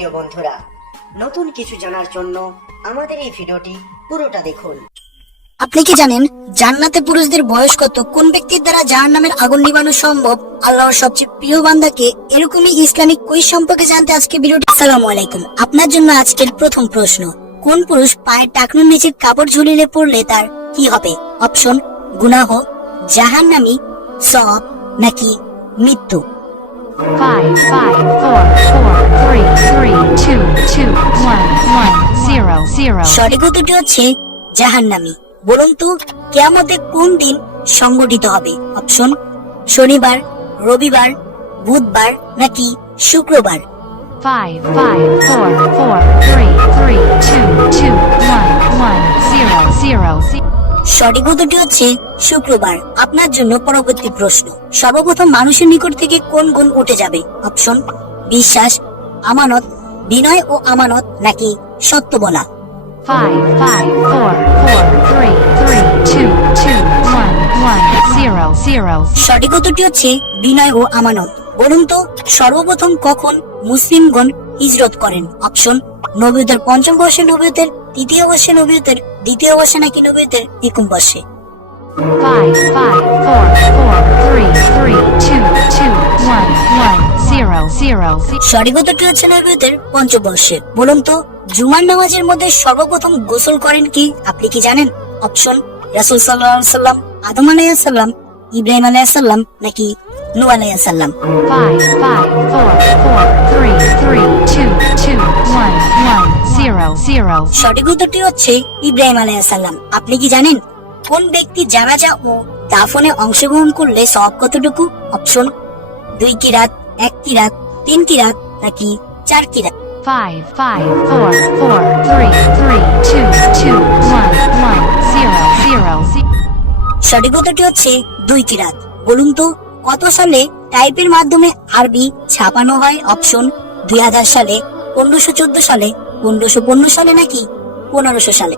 প্রিয় বন্ধুরা, নতুন কিছু জানার জন্য আমাদের এই ভিডিওটি পুরোটা দেখুন। আপনি কি জানেন জান্নাতে পুরুষদের বয়স কত? কোন ব্যক্তির দ্বারা জাহান্নামের আগুন নিভানো সম্ভব? আল্লাহর সবচেয়ে প্রিয় বান্দাকে এরকমই ইসলামিক কুইজ সম্পর্কে জানতে আজকে ভিডিওটি। আসসালামু আলাইকুম। আপনার জন্য আজকের প্রথম প্রশ্ন, কোন পুরুষ পায়ের টাকনুর নিচে কাপড় ঝুলিয়ে পড়লে তার কি হবে? অপশন: গুনাহ, জাহান্নামী, সওয়াব নাকি মৃত্যু। 5, 5, 4, 4, 3, 3, 2, 2, 1, 1, 0, 0. সঠিক উত্তরটি হচ্ছে জাহান্নামী। বলুন তো কিয়ামতে কোন দিন সংগঠিত হবে? অপশন: শনিবার, রবিবার, বুধবার নাকি শুক্রবার। 5, 5, 4, 4, 3, 3, 2, 2, 1, 1, 0, 0. সঠিক উত্তরটি হচ্ছে শুক্রবার। আপনার জন্য পরবর্তী প্রশ্ন, সর্বপ্রথম মানুষের নিকট থেকে কোন গুণ উঠে যাবে? অপশন: বিশ্বাস, আমানত, বিনয় ও আমানত নাকি সত্য বলা। 5, 5, 4, 4, 3, 3, 2, 2, 1, 1, 0, 0. সঠিক উত্তরটি হচ্ছে বিনয় ও আমানত। বলুন তো সর্বপ্রথম কখন মুসলিমগণ হিজরত করেন? অপশন: নবীয়তের পঞ্চম বর্ষে, নবীয়তের তৃতীয় বর্ষে, নবীয়তের দ্বিতীয় বর্ষে নাকি নবীয়তের একম বর্ষে। 5, 5, 4, 4, 3, 3, 2, 2, 1, 1, 0, 0. সঠিক উত্তরটি হচ্ছে নবীয়তের পঞ্চম বর্ষে। বলুন তো জুমার নামাজের মধ্যে সর্বপ্রথম গোসল করেন কি? আপনি কি জানেন? অপশন: রাসূল সাল্লাল্লাহু আলাইহি সাল্লাম, আদম আলাইহিস সালাম, ইব্রাহিম আলাইহিস সালাম নাকি নূহ আলাইহিস সালাম। 5, 5, 4, 4, 3, 3, 2, 2, 1, 1, 0, 0. সঠিক উত্তরটি হচ্ছে ইব্রাহিম আলাইহিস সালাম। আপনি কি জানেন কোন ব্যক্তি জানাজা ও দাফনে অংশগ্রহণ করলে সওয়াব কতটুকু? অপশন: 2 কিরাত, 1 কিরাত, 3 কিরাত নাকি 4 কিরাত। 5, 5, 4, 4, 3, 3, 2, 2, 1, 1, 0, 0. সঠিক উত্তরটি হচ্ছে 2 কিরাত। বলুন তো কত সালে টাইপের মাধ্যমে আরবি ছাপানো হয়? অপশন: 2000 সালে, 1514 সালে, 1515 সালে নাকি 1500 সালে।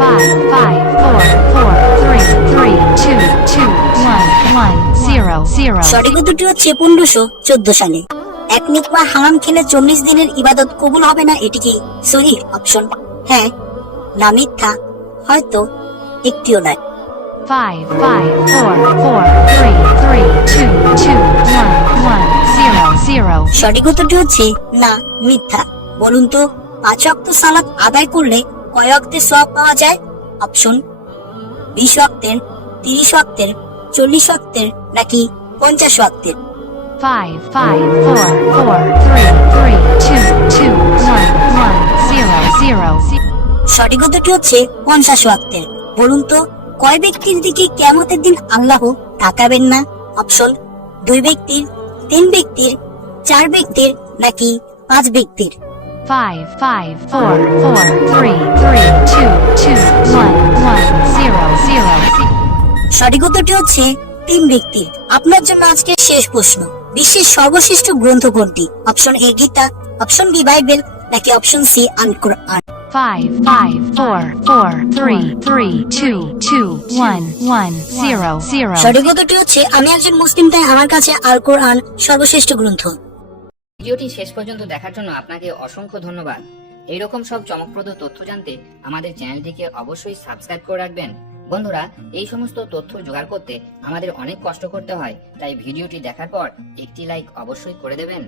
5, 5, 4, 4, 3, 3, 2, 2, 1, 1, 0, 0. সঠিক উত্তরটি হচ্ছে 1514 সালে। এক নিকমা হারাম খেলে 40 দিনের ইবাদত কবুল হবে না, এটি কি সহিহ? অপশন: হ্যাঁ, না মিথ্যা, হয়তো, একটিও নয়। 5, 5, 4, 4, 3, 3, 2, 2, 1, 1, 0, 0. সঠিক উত্তরটি হচ্ছে না মিথ্যা। বলুন তো 5 ওয়াক্ত সালাত আদায় করলে কয় ওয়াক্তের সওয়াব পাওয়া যায়? অপশন: 20 ওয়াক্তের, 30 ওয়াক্তের, 40 ওয়াক্তের নাকি 50 ওয়াক্তের। 5, 5, 4, 4, 3, 3, 2, 2, 1, 1, 0, 0. সঠিক উত্তরটি হচ্ছে 50 ওয়াক্তের। বলুন তো কয় ব্যক্তির দিকে কিয়ামতের দিন আল্লাহ তাকাবেন না? অপশন: 2 ব্যক্তির, 3 ব্যক্তির, 4 ব্যক্তির নাকি 5 ব্যক্তির। 5, 5, 4, 4, 3, 3, 2, 2, 1, 1, 0, 0. সঠিক উত্তরটি হচ্ছে 3 ব্যক্তির। আপনার জন্য আজকের শেষ প্রশ্ন, বিশ্বের সর্বশ্রেষ্ঠ গ্রন্থ কোনটি? অপশন: এ গীতা, অপশন বি বাইবেল নাকি অপশন সি আল কোরআন। 5, 5, 4, 4, 3, 3, 2, 2, 1, 1, 0, 0. সঠিক উত্তরটি হচ্ছে আমি একজন মুসলিম তাই আমার কাছে আল কোরআন সর্বশ্রেষ্ঠ গ্রন্থ। ভিডিওটি শেষ পর্যন্ত দেখার জন্য আপনাকে অসংখ্য ধন্যবাদ। এইরকম সব চমকপ্রদ তথ্য জানতে আমাদের চ্যানেলটিকে অবশ্যই সাবস্ক্রাইব করে রাখবেন। বন্ধুরা, এই সমস্ত তথ্য জোগাড় করতে আমাদের অনেক কষ্ট করতে হয়, তাই ভিডিওটি দেখার পর একটি লাইক অবশ্যই করে দেবেন।